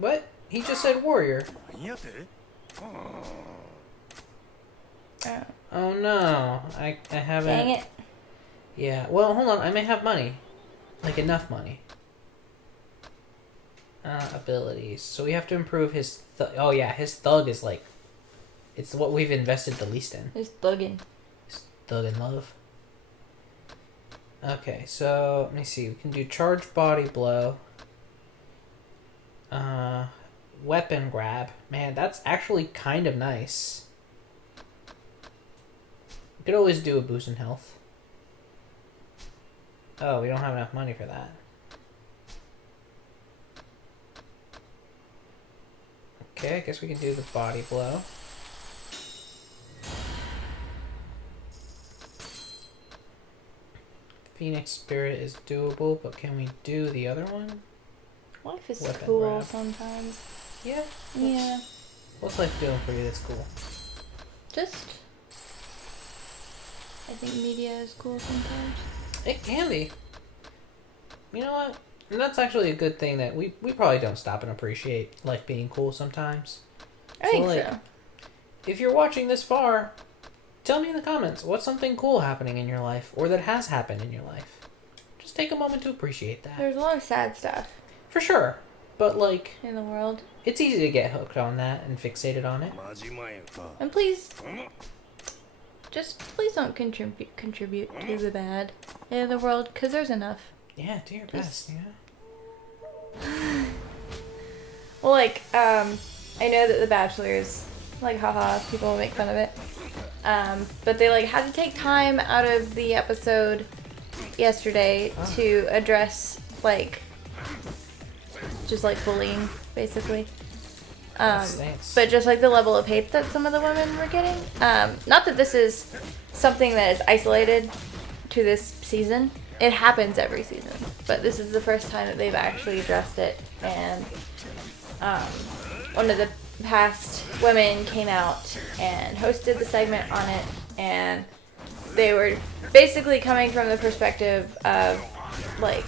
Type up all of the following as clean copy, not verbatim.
What? He just said warrior. Oh. Oh no, I haven't. Dang it. Yeah, well, hold on, I may have money. Like, enough money. Abilities. So we have to improve his oh yeah, his thug is like... It's what we've invested the least in. He's thugging. His thug in love. Okay, so, let me see. We can do charge body blow. Weapon grab. Man, that's actually kind of nice. We could always do a boost in health. Oh, we don't have enough money for that. Okay, I guess we can do the body blow. Phoenix Spirit is doable, but can we do the other one? Life is Weapon cool grab. sometimes. Yeah. Yeah. What's life doing for you that's cool? Just... I think media is cool sometimes. It can be. You know what? And that's actually a good thing that we probably don't stop and appreciate life being cool sometimes. I think like, so. If you're watching this far, tell me in the comments what's something cool happening in your life or that has happened in your life. Just take a moment to appreciate that. There's a lot of sad stuff For sure. But, like, in the world. it's easy to get hooked on that and fixated on it. And please, just please don't contribute to the bad in the world, because there's enough. Yeah, do your best, yeah. Well, like, I know that The Bachelor is, like, haha, people make fun of it. But they, like, had to take time out of the episode yesterday to address, like, just, like, bullying, basically. But just, like, the level of hate that some of the women were getting. Not that this is something that is isolated to this season. It happens every season. But this is the first time that they've actually addressed it. And one of the past women came out and hosted the segment on it. And they were basically coming from the perspective of, like,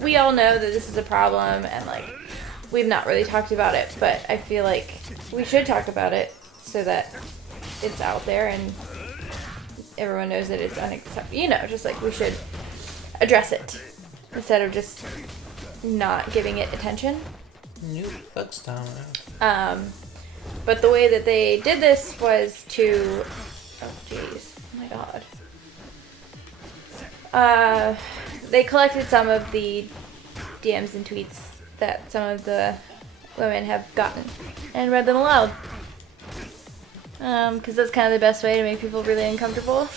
we all know that this is a problem, and, like, we've not really talked about it, but I feel like we should talk about it so that it's out there and everyone knows that it's unacceptable. You know, just, like, we should address it instead of just not giving it attention. New Bugs Town. But the way that they did this was to... Oh, jeez. Oh, my God. They collected some of the DMs and tweets that some of the women have gotten and read them aloud. Because that's kind of the best way to make people really uncomfortable.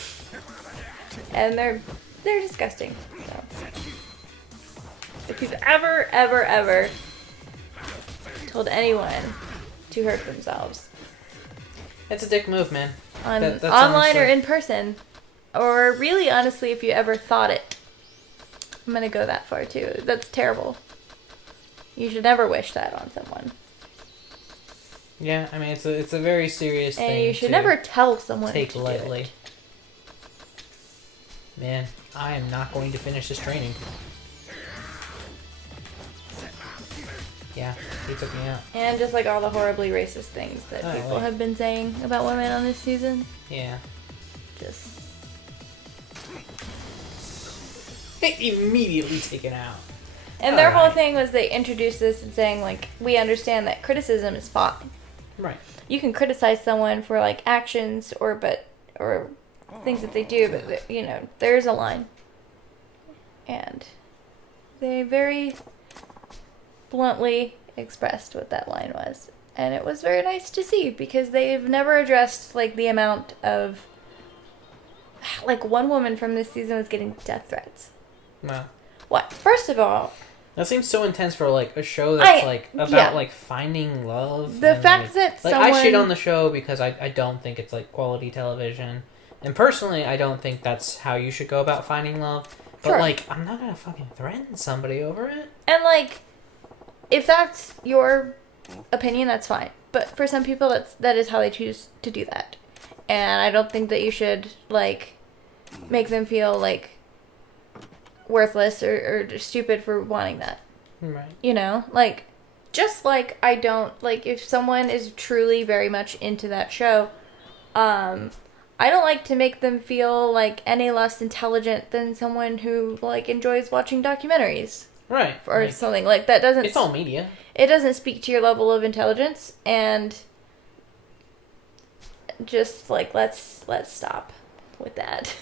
And they're disgusting. So. If you've ever told anyone to hurt themselves, It's a dick move, man. that's online honestly, or in person, or really honestly, if you ever thought it, I'm gonna go that far too. That's terrible. You should never wish that on someone. Yeah, I mean, it's a very serious thing. And you should never tell someone take to lightly. do it. Man, I am not going to finish this training. Yeah, he took me out. And just like all the horribly racist things that people have been saying about women on this season. Yeah. Just immediately taken out. And their whole thing was they introduced this and saying, like, we understand that criticism is fine. Right. You can criticize someone for, like, actions or things that they do, but, you know, there's a line. And they very bluntly expressed what that line was. And it was very nice to see, because they've never addressed, like, the amount of... Like, one woman from this season was getting death threats. Wow. What? First of all... That seems so intense for, like, a show that's, about, like, finding love. The fact that someone... I shit on the show because I don't think it's, like, quality television. And personally, I don't think that's how you should go about finding love. But, like, I'm not gonna fucking threaten somebody over it. And, like, if that's your opinion, that's fine. But for some people, that is how they choose to do that. And I don't think that you should, like, make them feel, like, worthless or stupid for wanting that. Right. You know? Like, just like I don't, like, if someone is truly very much into that show, I don't like to make them feel, like, any less intelligent than someone who, like, enjoys watching documentaries. Right. Or like, something. Like, that doesn't... It's all media. It doesn't speak to your level of intelligence, and just, like, let's stop with that.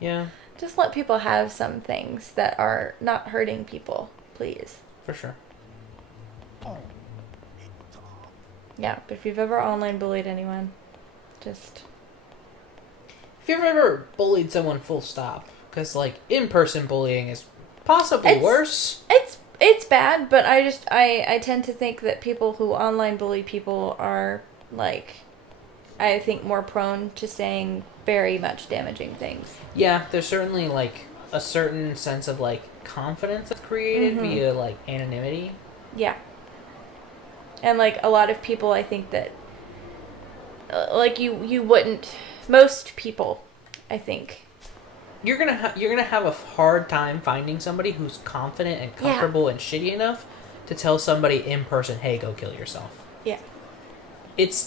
Yeah. Just let people have some things that are not hurting people, please. For sure. Yeah, but if you've ever online bullied anyone, just... If you've ever bullied someone full stop, because, like, in-person bullying is possibly worse. It's bad, but I tend to think that people who online bully people are, like, I think more prone to saying very much damaging things. Yeah, there's certainly, like, a certain sense of, like, confidence that's created via, like, anonymity. Yeah. And, like, a lot of people, I think that, like, you wouldn't, most people, I think. You're gonna have a hard time finding somebody who's confident and comfortable and shitty enough to tell somebody in person, hey, go kill yourself. Yeah.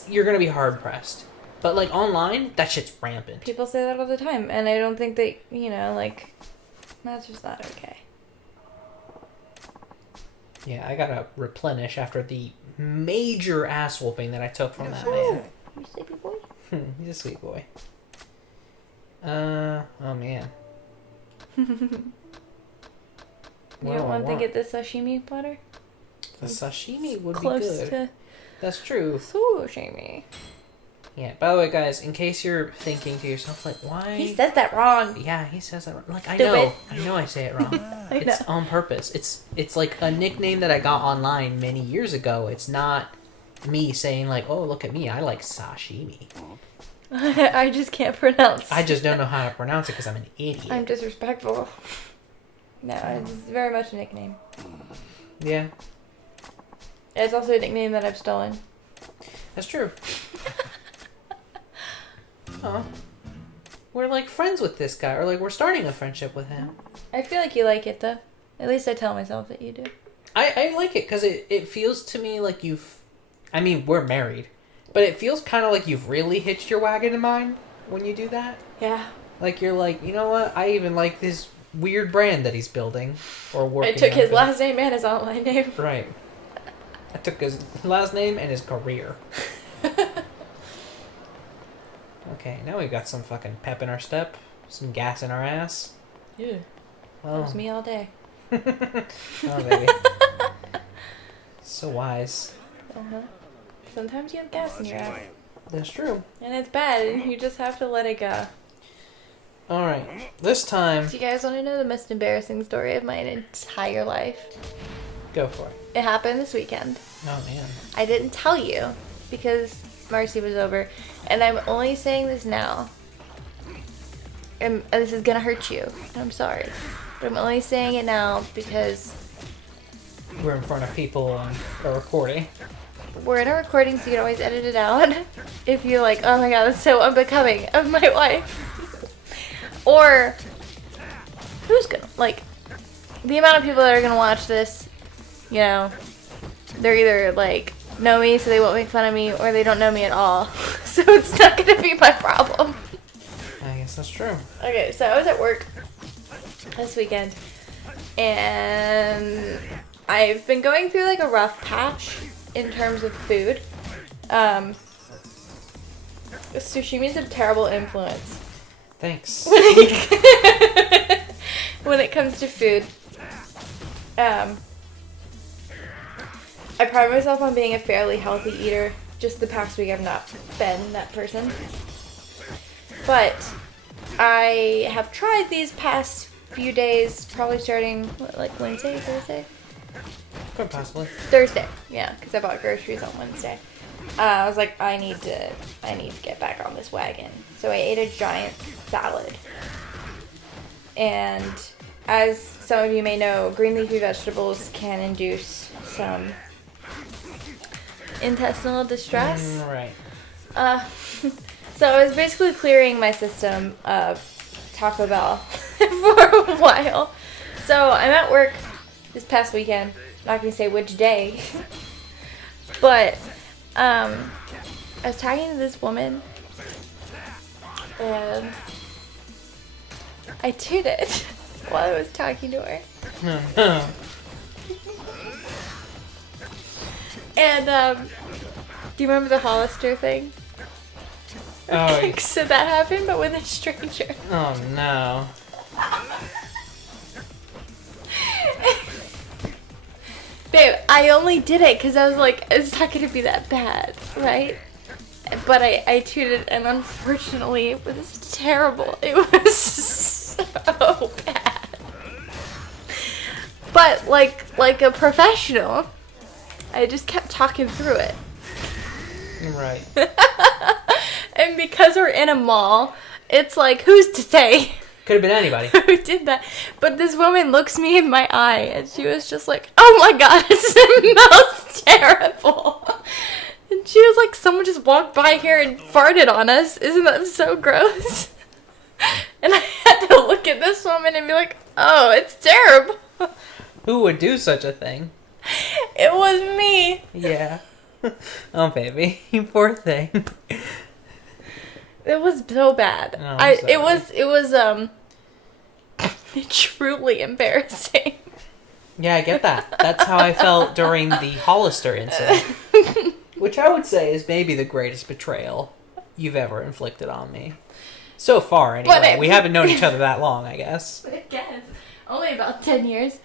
You're gonna be hard pressed. But, like, online, that shit's rampant. People say that all the time, and I don't think that, you know, like, that's just not okay. Yeah, I gotta replenish after the major ass whooping that I took from that man. You sleepy boy? He's a sweet boy. Oh man. You don't want to get the sashimi platter? The sashimi would Close be good. to That's true. sashimi. Yeah, by the way, guys, in case you're thinking to yourself, like, why... He says that wrong. Yeah, he says that wrong. Like, Stupid. I know I say it wrong. I It's know. on purpose. It's like a nickname that I got online many years ago. It's not me saying, like, oh, look at me, I like sashimi. I just can't pronounce. I just don't know how to pronounce it because I'm an idiot. I'm disrespectful. No, it's very much a nickname. Yeah, It's also a nickname that I've stolen. that's true. Oh, we're like friends with this guy, or like we're starting a friendship with him. I feel like you like it, though. At least I tell myself that you do. I like it because it feels to me like I mean, we're married, but it feels kind of like you've really hitched your wagon to mine when you do that. Yeah. Like, you're like, you know what? I even like this weird brand that he's building or working I took on his building. last name and his online name. Right. I took his last name and his career. Okay, now we've got some fucking pep in our step, some gas in our ass. Yeah. Well, That was me all day. oh, baby. So wise. Uh-huh. Sometimes you have gas in your ass. That's true. And it's bad, and you just have to let it go. Alright, this time, Do you guys want to know the most embarrassing story of my entire life? go for it. It happened this weekend. Oh, man. I didn't tell you because Marcy was over, and I'm only saying this now. And this is gonna hurt you. I'm sorry, but I'm only saying it now because We're in front of people on a recording. we're in a recording, so you can always edit it out if you're like, oh my god, that's so unbecoming of my wife. Or who's gonna, like, the amount of people that are gonna watch this, you know, they're either like know me so they won't make fun of me, or they don't know me at all. So it's not gonna be my problem. I guess that's true. Okay, so I was at work this weekend, and I've been going through like a rough patch in terms of food. Sushimi's a terrible influence Thanks. when it comes to food. I pride myself on being a fairly healthy eater. Just the past week I've not been that person. But I have tried these past few days, probably starting, like Wednesday, Thursday? Quite possibly. Thursday, yeah, because I bought groceries on Wednesday. I was like, I need to get back on this wagon. So I ate a giant salad. And as some of you may know, green leafy vegetables can induce some intestinal distress. Right. So I was basically clearing my system of Taco Bell for a while. So I'm at work this past weekend, not gonna say which day, but I was talking to this woman, and I tooted while I was talking to her. And do you remember the Hollister thing? Oh, So that happened, but with a stranger. oh no. Babe, I only did it because I was like, it's not gonna be that bad, right? But I tooted, and unfortunately, it was terrible. It was so bad. But like a professional, I just kept talking through it. Right. And because we're in a mall, it's like, who's to say Could have been anybody. who did that? But this woman looks me in my eye, and she was just like, oh my god, it smells terrible. And she was like, someone just walked by here and farted on us. Isn't that so gross? And I had to look at this woman and be like, oh, it's terrible. Who would do such a thing? It was me. Yeah. Oh, baby. You poor thing. It was so bad. Oh, I'm sorry. It was truly embarrassing. Yeah, I get that. That's how I felt during the Hollister incident. Which I would say is maybe the greatest betrayal you've ever inflicted on me. So far, anyway. We haven't known each other that long, I guess. I guess. Only about 10 years.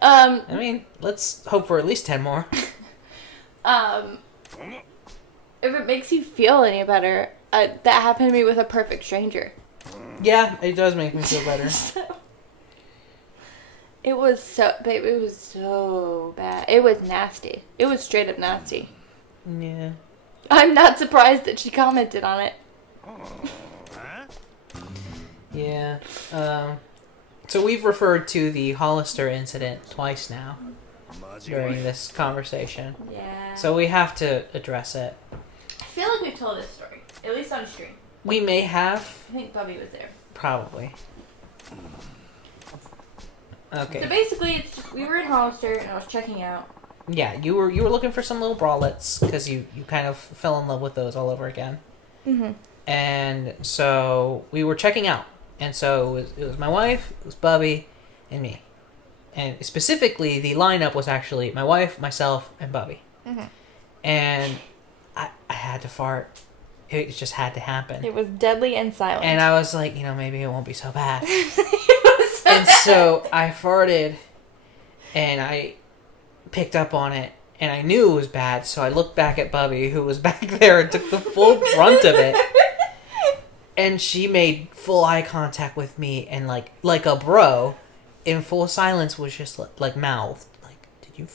I mean, let's hope for at least 10 more. If it makes you feel any better, that happened to me with a perfect stranger. Yeah, it does make me feel better. It was so, babe, it was so bad. It was nasty. It was straight up nasty. Yeah. I'm not surprised that she commented on it. Yeah. So we've referred to the Hollister incident twice now during this conversation. Yeah. So we have to address it. I feel like we've told this story, at least on stream. We may have. I think Bubby was there. Probably. Okay. So basically, it's just, we were in Hollister and I was checking out. Yeah, you were looking for some little bralettes because you kind of fell in love with those all over again. Mm-hmm. And so we were checking out. And so it was my wife, it was Bubby, and me. And specifically, the lineup was actually my wife, myself, and Bubby. Mm-hmm. And I had to fart. It just had to happen. It was deadly and silent. And I was like, maybe it won't be so bad. It was so And bad. so I farted, and I picked up on it, and I knew it was bad, so I looked back at Bubby, who was back there, and took the full brunt of it. And she made full eye contact with me, and like a bro, in full silence, was just like mouthed, like, did you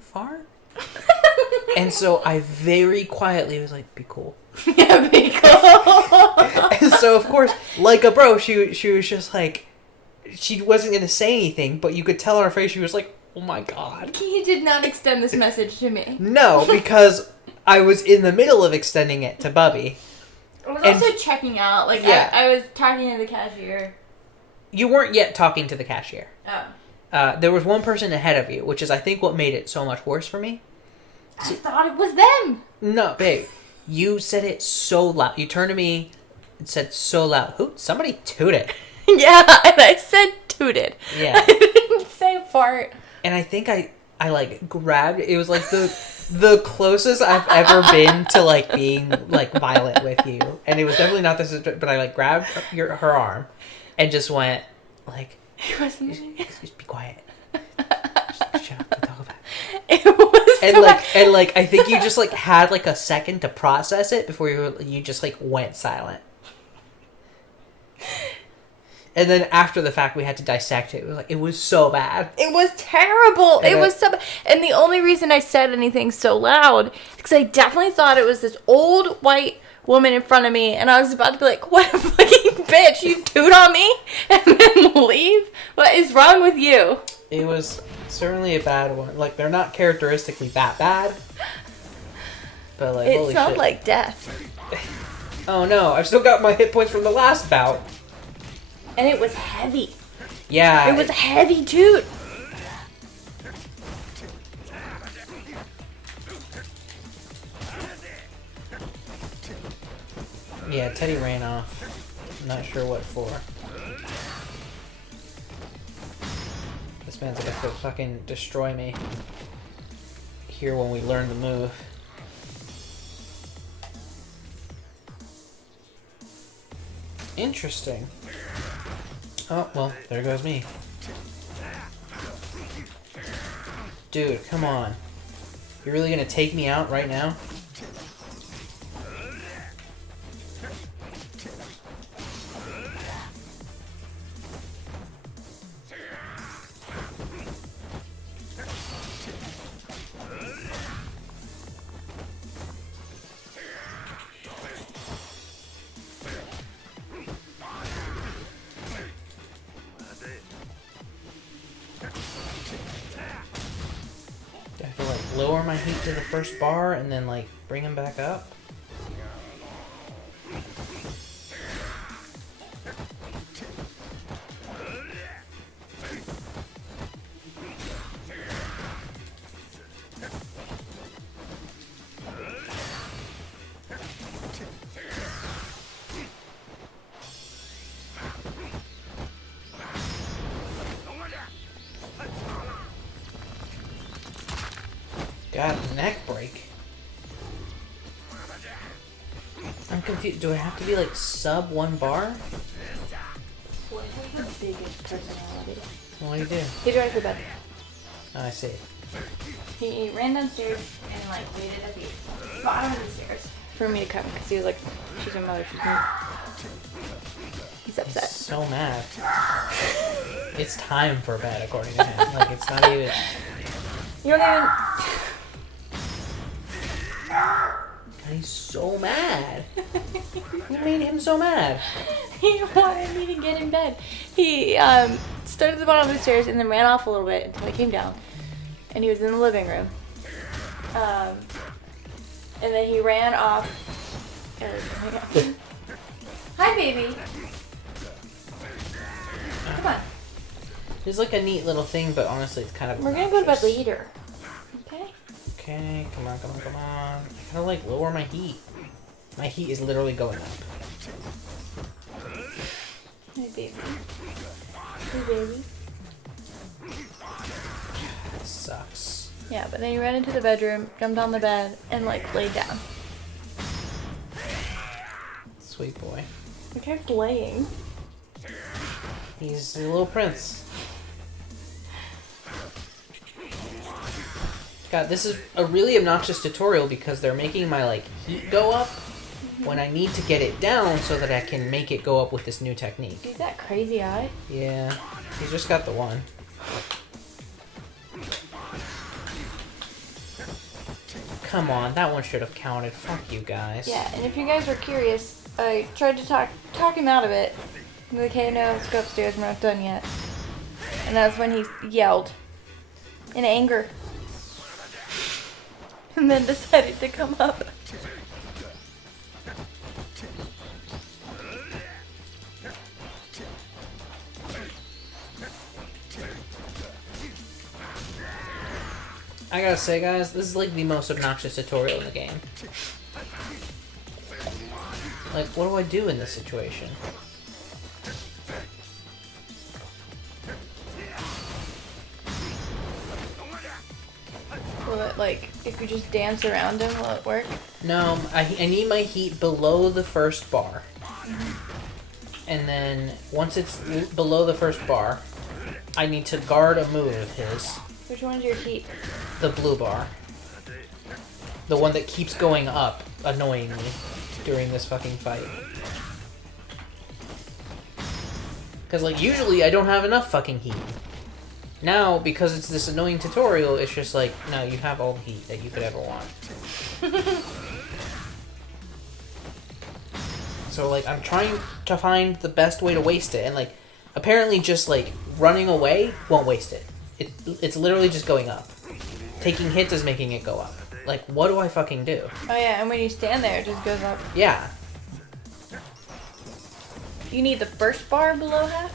fart? And so I very quietly was like, be cool. Yeah, be cool. And so of course, like a bro, she was just like, she wasn't gonna say anything, but you could tell on her face she was like, oh my god. He did not extend this message to me. No, because I was in the middle of extending it to Bubby. I was And- also checking out. Like, Yeah. I was talking to the cashier. You weren't yet talking to the cashier. Oh. There was one person ahead of you, which is I think what made it so much worse for me. I thought it was them. No, babe. You said it so loud. You turned to me and said so loud. Who? Somebody tooted. Yeah, and I said tooted. Yeah. I didn't say fart. And I think I like grabbed. It was like the closest I've ever been to like being like violent with you. And it was definitely not this, but I like grabbed her arm and just went like, It wasn't me. just be quiet. Just shut up. We'll talk about it. It was And so like, bad. and like, I think you just like had like a second to process it before you just like went silent. And then after the fact, we had to dissect it. It was like, it was so bad. It was terrible. And It was so bad. And the only reason I said anything so loud is because I definitely thought it was this old white woman in front of me, and I was about to be like, what a fucking bitch, you toot on me and then leave? What is wrong with you? It was certainly a bad one. Like, they're not characteristically that bad. But like, It holy smelled shit. like death. Oh no, I've still got my hit points from the last bout. And it was heavy. Yeah. It was a heavy toot. Yeah, Teddy ran off. I'm not sure what for. This man's about to fucking destroy me. Here when we learn the move. Interesting. Oh, well, there goes me. Dude, come on. You're really gonna take me out right now? Do I have to like lower my heat to the first bar and then like bring him back up? God, neck break. I'm confused. Do I have to be like sub 1 bar? What is the biggest personality? What do you do? He's ready for bed. Oh, I see. He ran downstairs and like waited at the bottom of the stairs for me to come because he was like, she's my mother, she's me. He's upset. He's so mad. It's time for bed, according to him. Like, it's not even... You don't even... God, he's so mad. What made him so mad? He wanted me to get in bed. He started at the bottom of the stairs and then ran off a little bit until I came down. And he was in the living room. And then he ran off. Hi, baby. Come on. It's like a neat little thing, but honestly, it's kind of... We're gonna go to bed later. Okay? Okay, come on, come on, come on. I gotta like lower my heat. My heat is literally going up. Hey, baby. Hey, baby. This sucks. Yeah, but then he ran into the bedroom, jumped on the bed, and like laid down. Sweet boy. We kept laying. He's a little prince. God, this is a really obnoxious tutorial because they're making my like heat go up when I need to get it down so that I can make it go up with this new technique. He's that crazy eye. Yeah, he's just got the one. Come on, that one should have counted. Fuck you guys. Yeah, and if you guys were curious, I tried to talk him out of it. I'm like, hey, no, let's go upstairs. We're not done yet. And that's when he yelled in anger. And then decided to come up. I gotta say, guys, this is like the most obnoxious tutorial in the game. Like, what do I do in this situation? Will it, like, if you just dance around him, will it work? No, I need my heat below the first bar. And then, once it's below the first bar, I need to guard a move of his. Which one's your heat? The blue bar. The one that keeps going up, annoyingly, during this fucking fight. Because, like, usually I don't have enough fucking heat. Now, because it's this annoying tutorial, it's just like, no, you have all the heat that you could ever want. So, like, I'm trying to find the best way to waste it, and, like, apparently just, like, running away won't waste it. It's literally just going up. Taking hits is making it go up. Like, what do I fucking do? Oh yeah, and when you stand there, it just goes up. Yeah. You need the first bar below half?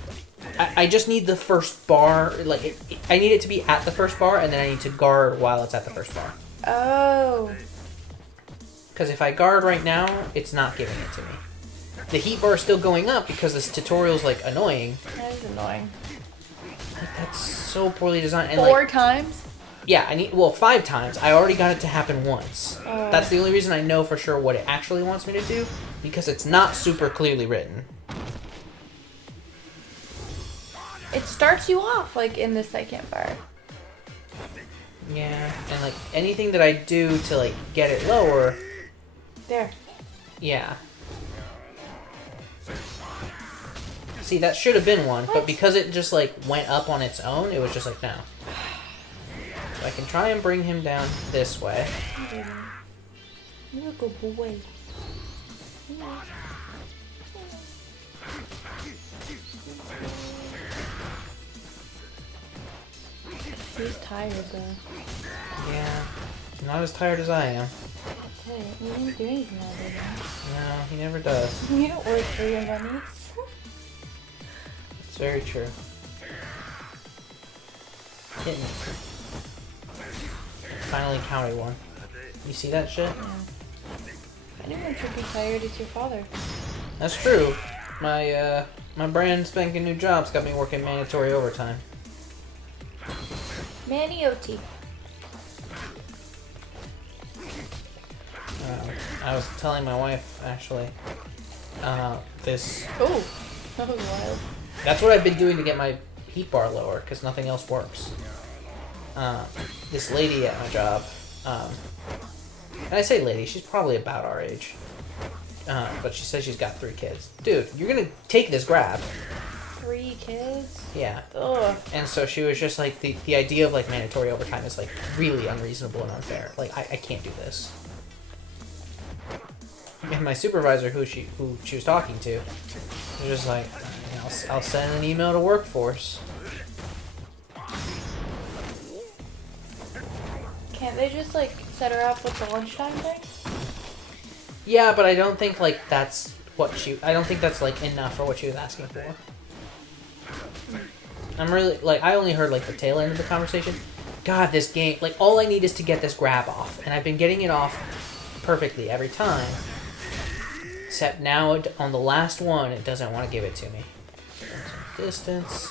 I just need the first bar, like, I need it to be at the first bar, and then I need to guard while it's at the first bar. Oh. Because if I guard right now, it's not giving it to me. the heat bar is still going up because this tutorial's like annoying. That is annoying. Like, that's so poorly designed. And, 4 like, times? yeah, 5 times. I already got it to happen once. That's the only reason I know for sure what it actually wants me to do, because it's not super clearly written. It starts you off, like, in the second bar. Yeah, and like anything that I do to like get it lower. There. Yeah. See, that should have been one, but because it just like went up on its own, it was just like, no. So I can try and bring him down this way. You're a good boy. He's tired though. Yeah. Not as tired as I am. Hey, you didn't do anything all day, No, he never does. man. You don't work for your money. It's very true. Kitten. Finally counted one. You see that shit? Yeah. Anyone should be tired, it's your father. That's true. My brand spanking new job's got me working mandatory overtime. Manny OT. I was telling my wife, actually, this... Oh, that was wild. That's what I've been doing to get my heat bar lower, because nothing else works. This lady at my job, and I say lady, she's probably about our age, but she says she's got 3 kids. Dude, you're gonna take this grab. 3 kids? Yeah. Ugh. And so she was just like, the idea of like mandatory overtime is like really unreasonable and unfair. Like, I can't do this. And my supervisor, who she was talking to, was just like, I'll send an email to workforce. Can't they just like set her up with the lunchtime thing? Yeah, but I don't think like that's I don't think that's like enough for what she was asking for. I'm really, like, I only heard like the tail end of the conversation. God, this game, like, all I need is to get this grab off, and I've been getting it off perfectly every time. Except now, on the last one, it doesn't want to give it to me. Distance.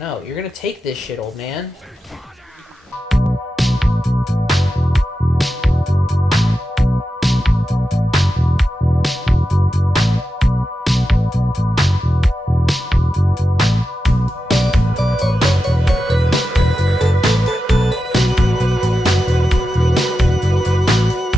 No, you're gonna take this shit, old man.